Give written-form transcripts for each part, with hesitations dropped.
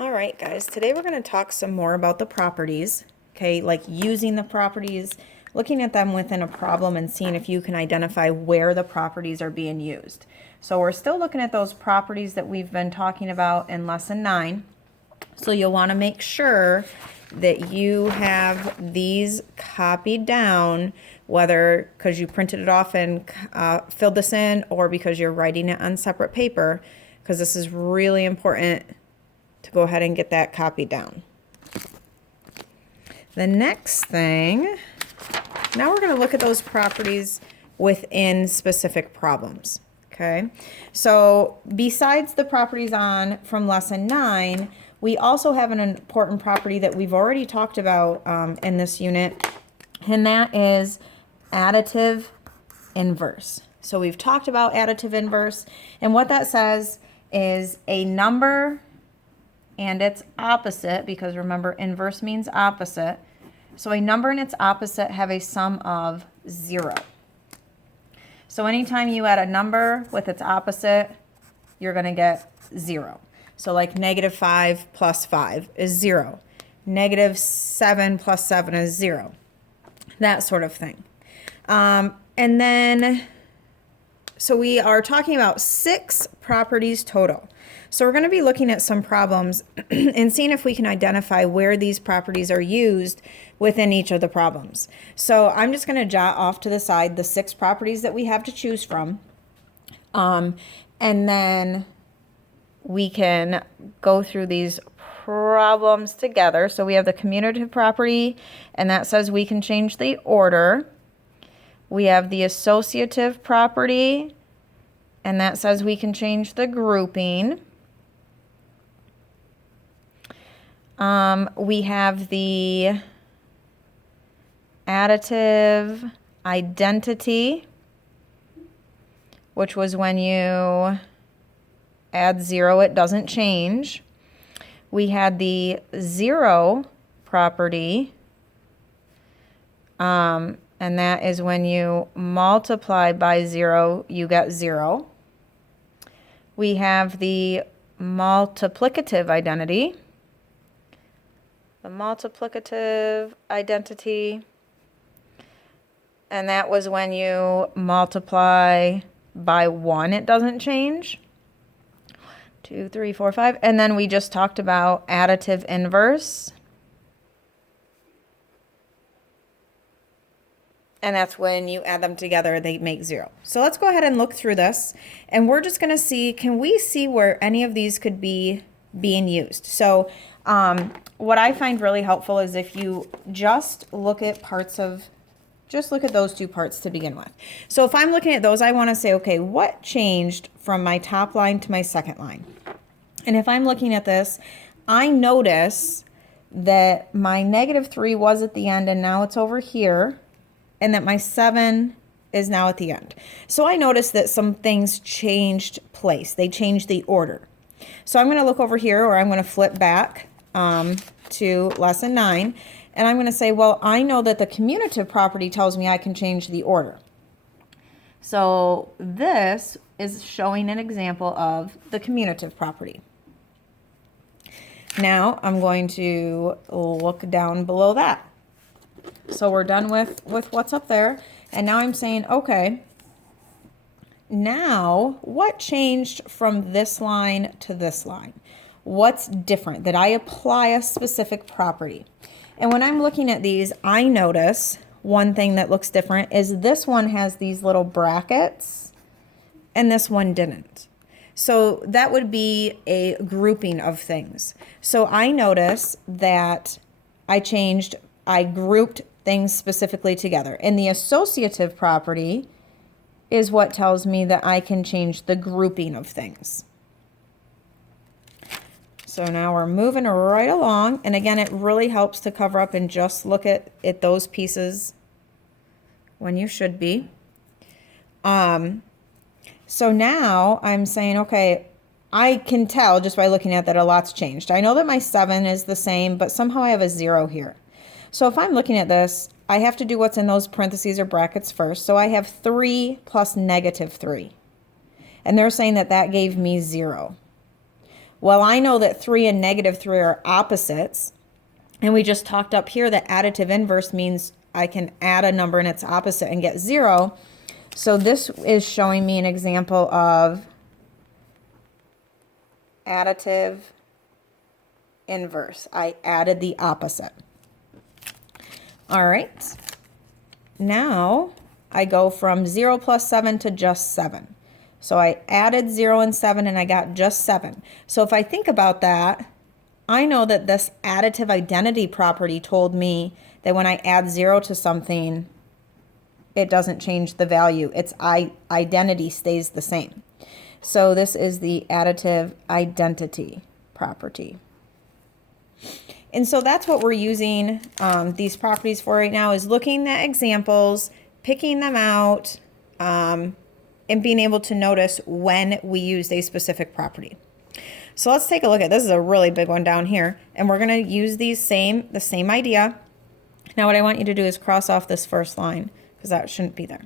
All right, guys, today we're going to talk some more about the properties, okay, like using the properties, looking at them within a problem and seeing if you can identify where the properties are being used. So we're still looking at those properties that we've been talking about in lesson 9. So you'll want to make sure that you have these copied down, whether because you printed it off and filled this in or because you're writing it on separate paper, because this is really important to go ahead and get that copied down. The next thing, now we're going to look at those properties within specific problems. Okay, so besides the properties on from lesson 9, we also have an important property that we've already talked about in this unit, and that is additive inverse. So we've talked about additive inverse, and what that says is a number and its opposite, because remember, inverse means opposite. So a number and its opposite have a sum of 0. So anytime you add a number with its opposite, you're going to get 0. So like -5 plus 5 is 0. -7 plus 7 is 0. That sort of thing. And then, so we are talking about 6 properties total. So we're going to be looking at some problems and seeing if we can identify where these properties are used within each of the problems. So I'm just going to jot off to the side the 6 properties that we have to choose from. And then we can go through these problems together. So we have the commutative property, and that says we can change the order. We have the associative property, and that says we can change the grouping. We have the additive identity, which was when you add 0, it doesn't change. We had the zero property, and that is when you multiply by 0, you get 0. We have the multiplicative identity. The multiplicative identity, and that was when you multiply by 1, it doesn't change. 2, 3, 4, 5. And then we just talked about additive inverse. And that's when you add them together, they make 0. So let's go ahead and look through this. And we're just going to see, can we see where any of these could be being used? So what I find really helpful is if you just look at just look at those 2 parts to begin with. So if I'm looking at those, I want to say, okay, what changed from my top line to my second line? And if I'm looking at this, I notice that my -3 was at the end and now it's over here, and that my 7 is now at the end. So I noticed that some things changed place. They changed the order. So I'm going to look over here, or I'm going to flip back to lesson 9, and I'm going to say, well, I know that the commutative property tells me I can change the order. So this is showing an example of the commutative property. Now I'm going to look down below that. So we're done with what's up there, and now I'm saying, okay, now what changed from this line to this line? What's different? That I apply a specific property. And when I'm looking at these, I notice one thing that looks different is this one has these little brackets and this one didn't. So that would be a grouping of things. So I notice that I grouped things specifically together. And the associative property is what tells me that I can change the grouping of things. So now we're moving right along. And again, it really helps to cover up and just look at those pieces when you should be. So now I'm saying, okay, I can tell just by looking at that a lot's changed. I know that my 7 is the same, but somehow I have a 0 here. So if I'm looking at this, I have to do what's in those parentheses or brackets first. So I have 3 plus -3. And they're saying that that gave me 0. Well, I know that 3 and -3 are opposites. And we just talked up here that additive inverse means I can add a number and its opposite and get 0. So this is showing me an example of additive inverse. I added the opposite. All right. Now I go from 0 plus 7 to just 7. So I added 0 and 7 and I got just 7. So if I think about that, I know that this additive identity property told me that when I add 0 to something, it doesn't change the value. Its identity stays the same. So this is the additive identity property. And so that's what we're using these properties for right now, is looking at examples, picking them out, and being able to notice when we used a specific property. So let's take a look at this. Is a really big one down here, and we're going to use the same idea. Now what I want you to do is cross off this first line, because that shouldn't be there.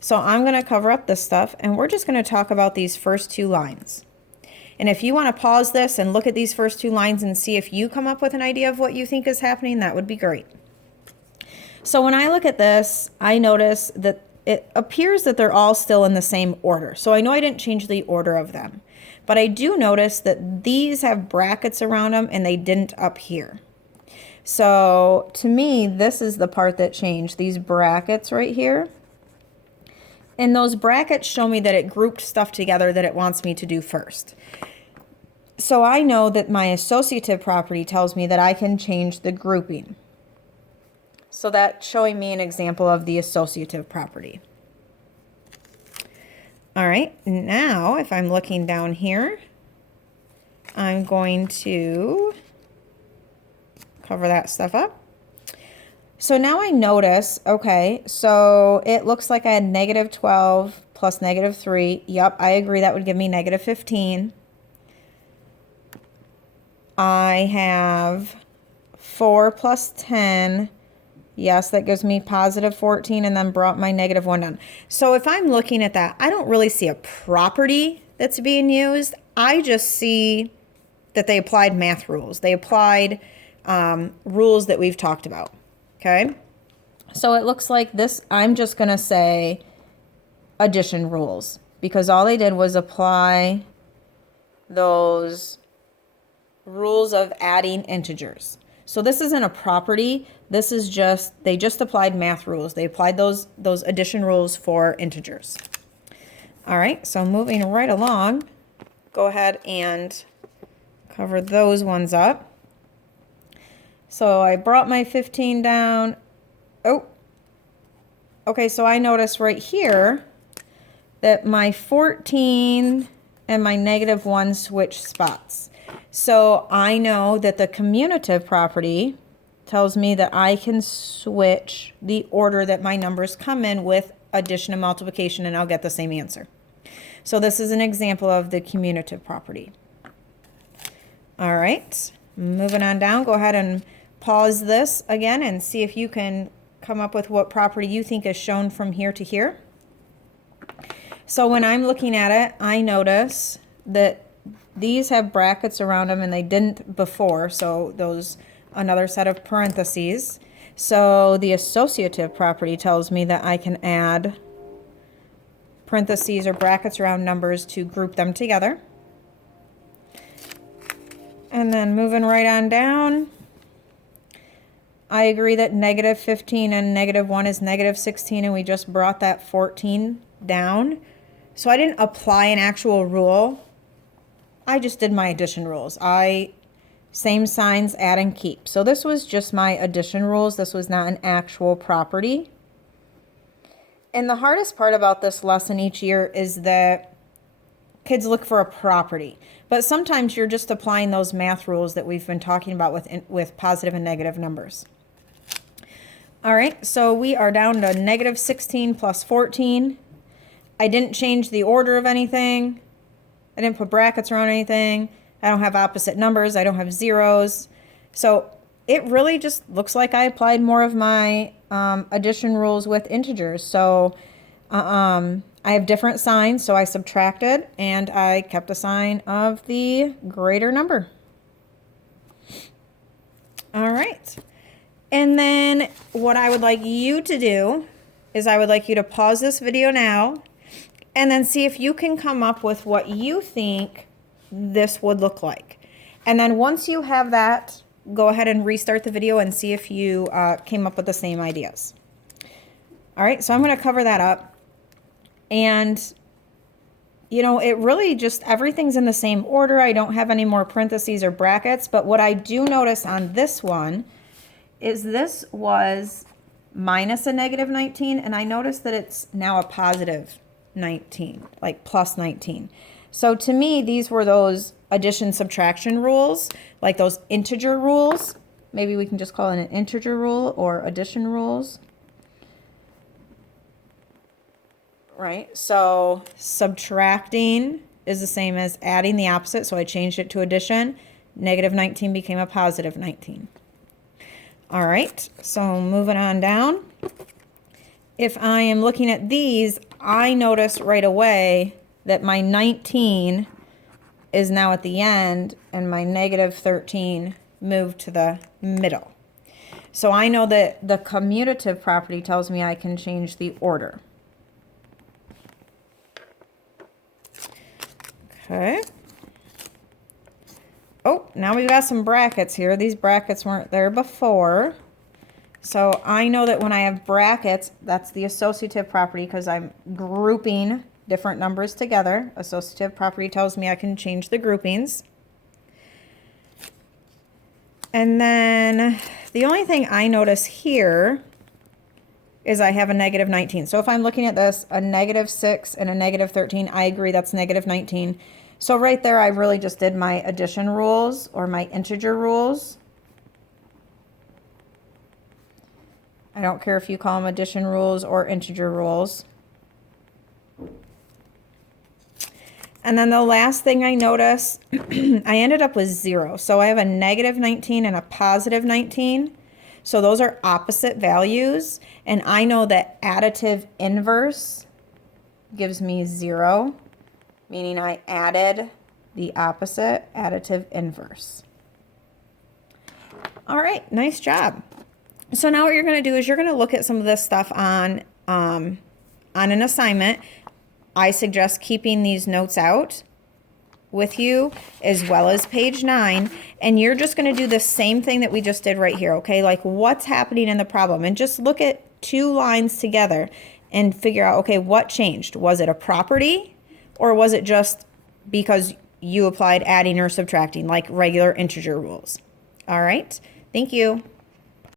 So I'm going to cover up this stuff, and we're just going to talk about these first 2 lines. And if you want to pause this and look at these first 2 lines and see if you come up with an idea of what you think is happening, that would be great. So when I look at this, I notice that it appears that they're all still in the same order. So I know I didn't change the order of them, but I do notice that these have brackets around them and they didn't up here. So to me, this is the part that changed, these brackets right here. And those brackets show me that it grouped stuff together that it wants me to do first. So I know that my associative property tells me that I can change the grouping. So that's showing me an example of the associative property. All right, now if I'm looking down here, I'm going to cover that stuff up. So now I notice, okay, so it looks like I had -12 plus -3. Yep, I agree, that would give me -15. I have 4 plus 10. Yes, that gives me +14 and then brought my -1 down. So if I'm looking at that, I don't really see a property that's being used. I just see that they applied math rules. They applied rules that we've talked about. Okay, so it looks like this, I'm just going to say addition rules, because all they did was apply those rules of adding integers. So this isn't a property, this is just, they just applied math rules. They applied those addition rules for integers. All right, so moving right along, go ahead and cover those ones up. So I brought my 15 down. Oh, okay, so I notice right here that my 14 and my -1 switch spots. So I know that the commutative property tells me that I can switch the order that my numbers come in with addition and multiplication, and I'll get the same answer. So this is an example of the commutative property. All right, moving on down, go ahead and pause this again and see if you can come up with what property you think is shown from here to here. So when I'm looking at it, I notice that these have brackets around them and they didn't before, so those, another set of parentheses. So the associative property tells me that I can add parentheses or brackets around numbers to group them together. And then moving right on down, I agree that -15 and -1 is -16, and we just brought that 14 down. So I didn't apply an actual rule. I just did my addition rules. Same signs, add and keep. So this was just my addition rules. This was not an actual property. And the hardest part about this lesson each year is that kids look for a property. But sometimes you're just applying those math rules that we've been talking about with positive and negative numbers. All right, so we are down to -16 plus 14. I didn't change the order of anything. I didn't put brackets around anything. I don't have opposite numbers. I don't have zeros. So it really just looks like I applied more of my addition rules with integers. So I I have different signs, so I subtracted and I kept a sign of the greater number. All right. And then what I would like you to do is I would like you to pause this video now and then see if you can come up with what you think this would look like. And then once you have that, go ahead and restart the video and see if you came up with the same ideas. All right, so I'm going to cover that up. And, you know, it really just, everything's in the same order. I don't have any more parentheses or brackets. But what I do notice on this one is this was minus a negative 19. And I noticed that it's now a positive 19, like plus 19. So to me, these were those addition subtraction rules, like those integer rules. Maybe we can just call it an integer rule or addition rules. Right, so subtracting is the same as adding the opposite, so I changed it to addition. Negative 19 became a positive 19. All right, so moving on down. If I am looking at these, I notice right away that my 19 is now at the end and my negative 13 moved to the middle. So I know that the commutative property tells me I can change the order. Okay. Oh, now we've got some brackets here. These brackets weren't there before. So I know that when I have brackets, that's the associative property because I'm grouping different numbers together. Associative property tells me I can change the groupings. And then the only thing I notice here is I have a negative 19. So if I'm looking at this, a negative 6 and a negative 13, I agree that's negative 19. So right there, I really just did my addition rules or my integer rules. I don't care if you call them addition rules or integer rules. And then the last thing I notice, I ended up with 0. So I have a negative 19 and a positive 19. So those are opposite values. And I know that additive inverse gives me 0, meaning I added the opposite, additive inverse. All right, nice job. So now what you're going to do is you're going to look at some of this stuff on an assignment. I suggest keeping these notes out with you as well as page 9, and you're just going to do the same thing that we just did right here, okay? Like what's happening in the problem, and just look at 2 lines together and figure out, okay, what changed? Was it a property or was it just because you applied adding or subtracting like regular integer rules? All right, thank you.